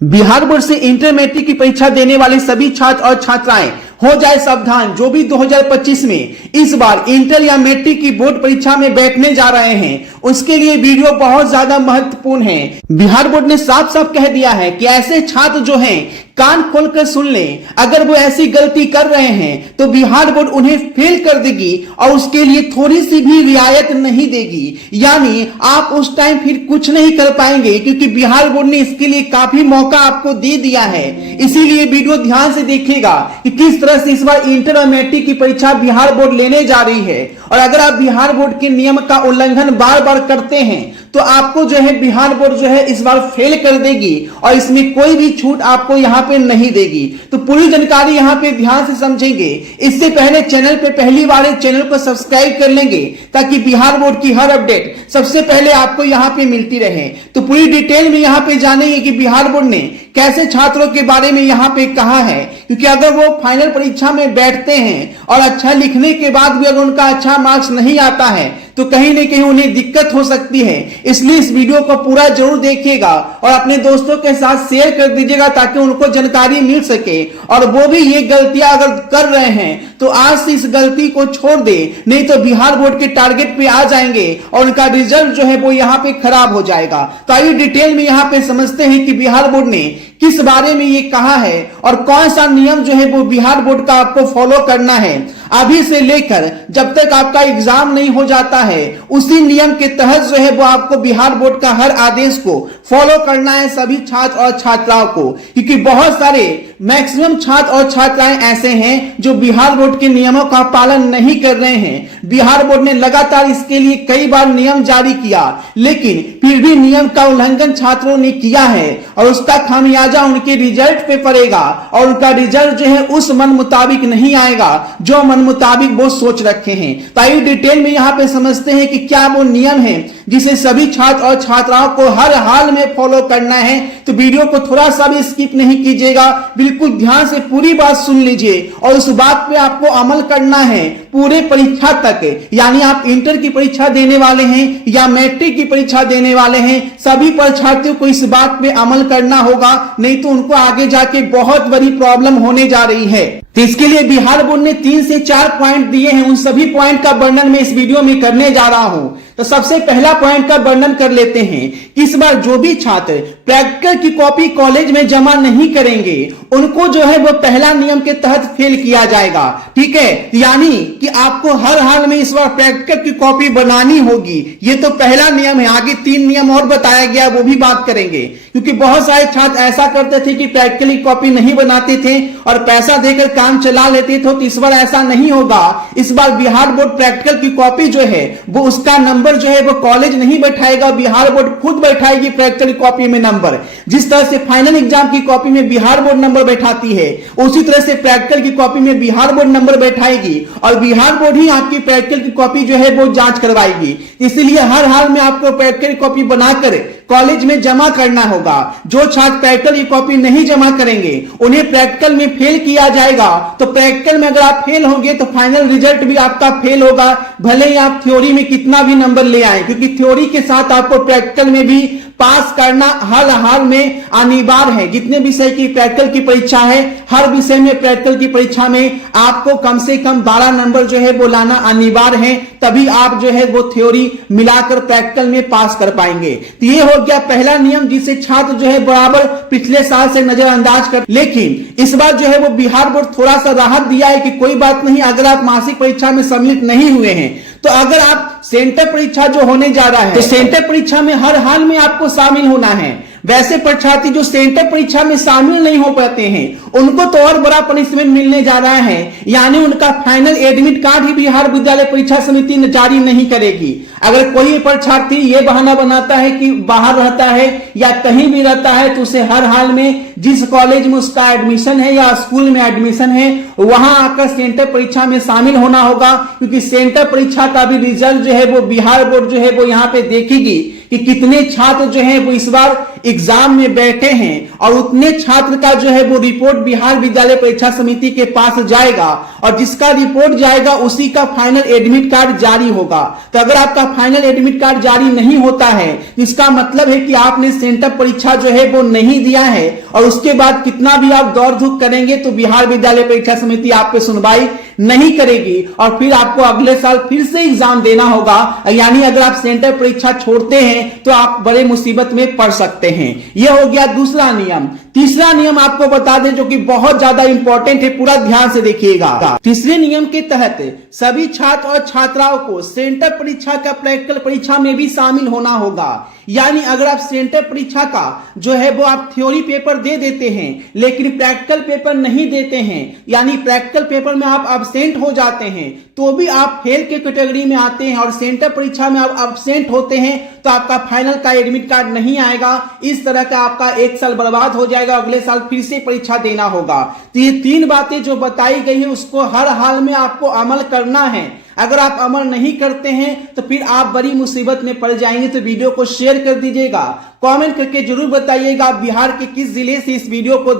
Bihar board से inter matric की परीक्षा देने वाले सभी छात्र और छात्राएं हो जाए सावधान। जो भी 2025 में इस बार इंटर या मैट्रिक की बोर्ड परीक्षा में बैठने जा रहे हैं उसके लिए वीडियो बहुत ज्यादा महत्वपूर्ण है। बिहार बोर्ड ने साफ साफ कह दिया है कि ऐसे छात्र जो हैं कान खोलकर सुन लें, अगर वो ऐसी गलती कर रहे हैं तो बिहार बोर्ड उन्हें फेल कर देगी और उसके लिए थोड़ी सी भी रियायत नहीं देगी। यानी आप उस टाइम फिर कुछ नहीं कर पाएंगे, क्योंकि बिहार बोर्ड ने इसके लिए काफी मौका आपको दे दिया है। इसीलिए वीडियो ध्यान से देखिएगा कि किस तरह से इस बार इंटर और मैट्रिक की परीक्षा बिहार बोर्ड लेने जा रही है। और अगर आप बिहार बोर्ड के नियम का उल्लंघन बार बार करते हैं तो आपको जो है बिहार बोर्ड जो है इस बार फेल कर देगी और इसमें कोई भी छूट आपको यहाँ पे नहीं देगी। तो पूरी जानकारी यहाँ पे ध्यान से समझेंगे। इससे पहले चैनल पे पहली बार चैनल को सब्सक्राइब कर लेंगे ताकि बिहार बोर्ड की हर अपडेट सबसे पहले आपको यहाँ पे मिलती रहे। तो पूरी डिटेल में यहाँ पे जानेंगे कि बिहार बोर्ड ने कैसे छात्रों के बारे में यहाँ पे कहा है, क्योंकि अगर वो फाइनल परीक्षा में बैठते हैं और अच्छा लिखने के बाद भी अगर उनका अच्छा मार्क्स नहीं आता है तो कहीं ना कहीं उन्हें दिक्कत हो सकती है। इसलिए इस वीडियो को पूरा जरूर देखिएगा और अपने दोस्तों के साथ शेयर कर दीजिएगा ताकि उनको जानकारी मिल सके और वो भी ये गलतियां अगर कर रहे हैं तो आज से इस गलती को छोड़ दे, नहीं तो बिहार बोर्ड के टारगेट पे आ जाएंगे और उनका रिजल्ट जो है वो यहाँ पे खराब हो जाएगा। तो आइए डिटेल में यहाँ पे समझते हैं कि बिहार बोर्ड ने किस बारे में ये कहा है और कौन सा नियम जो है वो बिहार बोर्ड का आपको फॉलो करना है। अभी से लेकर जब तक आपका एग्जाम नहीं हो जाता है उसी नियम के तहत जो है वो आपको बिहार बोर्ड का हर आदेश को फॉलो करना है सभी छात्र और छात्राओं को, क्योंकि बहुत सारे मैक्सिमम छात्र और छात्राएं ऐसे हैं जो बिहार बोर्ड के नियमों का पालन नहीं कर रहे हैं। बिहार बोर्ड ने लगातार इसके लिए कई बार नियम जारी किया लेकिन फिर भी नियम का उल्लंघन छात्रों ने किया है और उसका खामियाजा उनके रिजल्ट पे पड़ेगा और उनका रिजल्ट जो है उस मन मुताबिक नहीं आएगा जो मन मुताबिक वो सोच रखे हैं। तो आइए डिटेल में यहाँ पे समझते हैं कि क्या वो नियम है जिसे सभी छात्र और छात्राओं को हर हाल में फॉलो करना है। तो वीडियो को थोड़ा सा भी स्किप नहीं कीजिएगा, बिल्कुल ध्यान से पूरी बात सुन लीजिए और उस बात पे आपको अमल करना है पूरे परीक्षा तक। यानी आप इंटर की परीक्षा देने वाले हैं या मैट्रिक की परीक्षा देने वाले हैं, सभी परीक्षार्थियों को इस बात पे अमल करना होगा, नहीं तो उनको आगे जाके बहुत बड़ी प्रॉब्लम होने जा रही है। तो इसके लिए बिहार बोर्ड ने 3 से 4 पॉइंट दिए हैं, उन सभी पॉइंट का वर्णन मैं इस वीडियो में करने जा रहा हूं। तो सबसे पहला पॉइंट का वर्णन कर लेते हैं कि इस बार जो भी छात्र प्रैक्टिकल की कॉपी कॉलेज में जमा नहीं करेंगे उनको जो है वो पहला नियम के तहत फेल किया जाएगा। ठीक है, यानी कि आपको हर हाल में इस बार प्रैक्टिकल की कॉपी बनानी होगी। ये तो पहला नियम है, आगे 3 नियम और बताया गया वो भी बात करेंगे, क्योंकि बहुत सारे छात्र ऐसा करते थे कि प्रैक्टिकल की कॉपी नहीं बनाते थे और पैसा देकर काम चला लेते थे। तो इस बार ऐसा नहीं होगा। इस बार बिहार बोर्ड प्रैक्टिकल की कॉपी जो है वो उसका नंबर जो है वो कॉलेज नहीं बैठाएगा, बिहार बोर्ड खुद बैठाएगी प्रैक्टिकल कॉपी में नंबर। जिस तरह से फाइनल एग्जाम की कॉपी में बिहार बोर्ड नंबर बैठाती है उसी तरह से प्रैक्टिकल की कॉपी में बिहार बोर्ड नंबर बैठाएगी और बिहार बोर्ड ही आपकी प्रैक्टिकल की कॉपी जो है वो जांच करवाएगी। इसीलिए हर हाल में आपको प्रैक्टिकल कॉपी बनाकर कॉलेज में जमा करना होगा। जो छात्र प्रैक्टिकल की कॉपी नहीं जमा करेंगे उन्हें प्रैक्टिकल में फेल किया जाएगा। तो प्रैक्टिकल में अगर आप फेल होंगे तो फाइनल रिजल्ट भी आपका फेल होगा, भले ही आप थ्योरी में कितना भी नंबर ले आए, क्योंकि थ्योरी के साथ आपको प्रैक्टिकल में भी पास करना हर हाल में अनिवार्य है। जितने विषय की प्रैक्टिकल की परीक्षा है हर विषय में प्रैक्टिकल की परीक्षा में आपको कम से कम 12 नंबर जो है वो लाना अनिवार्य है, तभी आप जो है वो थ्योरी मिलाकर प्रैक्टिकल में पास कर पाएंगे। तो ये हो गया पहला नियम जिसे छात्र जो है बराबर पिछले साल से नजरअंदाज कर। लेकिन इस बार जो है वो बिहार बोर्ड थोड़ा सा राहत दिया है कि कोई बात नहीं, अगर आप मासिक परीक्षा में सम्मिलित नहीं हुए हैं तो अगर आप सेंटर परीक्षा जो होने जा रहा है तो सेंटर परीक्षा में हर हाल में आपको शामिल होना है। वैसे परीक्षार्थी जो सेंटर परीक्षा में शामिल नहीं हो पाते हैं उनको तो और बड़ा पनिशमेंट मिलने जा रहा है, यानी उनका फाइनल एडमिट कार्ड ही बिहार विद्यालय परीक्षा समिति जारी नहीं करेगी। अगर कोई परीक्षार्थी ये बहाना बनाता है कि बाहर रहता है या कहीं भी रहता है तो उसे हर हाल में जिस कॉलेज में उसका एडमिशन है या स्कूल में एडमिशन है वहां आकर सेंटर परीक्षा में शामिल होना होगा, क्योंकि सेंटर परीक्षा का भी रिजल्ट जो है वो बिहार बोर्ड जो है वो यहाँ पे देखेगी कि कितने छात्र जो है वो इस बार एग्जाम में बैठे हैं और उतने छात्र का जो है वो रिपोर्ट बिहार विद्यालय परीक्षा समिति के पास जाएगा और जिसका रिपोर्ट जाएगा उसी का फाइनल एडमिट कार्ड जारी होगा। तो अगर आपका फाइनल एडमिट कार्ड जारी नहीं होता है, इसका मतलब है कि आपने सेंटअप परीक्षा जो है वो नहीं दिया है और उसके बाद कितना भी आप दौड़ धूप करेंगे तो बिहार विद्यालय परीक्षा समिति आप पे सुनवाई नहीं करेगी और फिर आपको अगले साल फिर से एग्जाम देना होगा। यानी अगर आप सेंटर परीक्षा छोड़ते हैं तो आप बड़े मुसीबत में पड़ सकते हैं। यह हो गया दूसरा नियम। तीसरा नियम आपको बता दें जो कि बहुत ज्यादा इंपॉर्टेंट है, पूरा ध्यान से देखिएगा। तीसरे नियम के तहत सभी छात्र और छात्राओं को सेंटर परीक्षा का प्रैक्टिकल परीक्षा में भी शामिल होना होगा। यानी अगर आप सेंटर परीक्षा का जो है वो आप थ्योरी पेपर दे देते हैं लेकिन प्रैक्टिकल पेपर नहीं देते हैं, यानी प्रैक्टिकल पेपर में आप एब्सेंट हो जाते हैं तो भी आप फेल के कैटेगरी में आते हैं और सेंटर परीक्षा में आप एब्सेंट होते हैं तो आपका फाइनल का एडमिट कार्ड नहीं आएगा। इस तरह का आपका एक साल बर्बाद हो जाएगा, अगले साल फिर से परीक्षा देना होगा। तो ये तीन बातें जो बताई गई है उसको हर हाल में आपको अमल करना है। अगर आप अमल नहीं करते हैं तो फिर आप बड़ी मुसीबत में पड़ जाएंगे। तो वीडियो को शेयर कर दीजिएगा, कमेंट करके जरूर बताइएगा बिहार के किस जिले से इस वीडियो को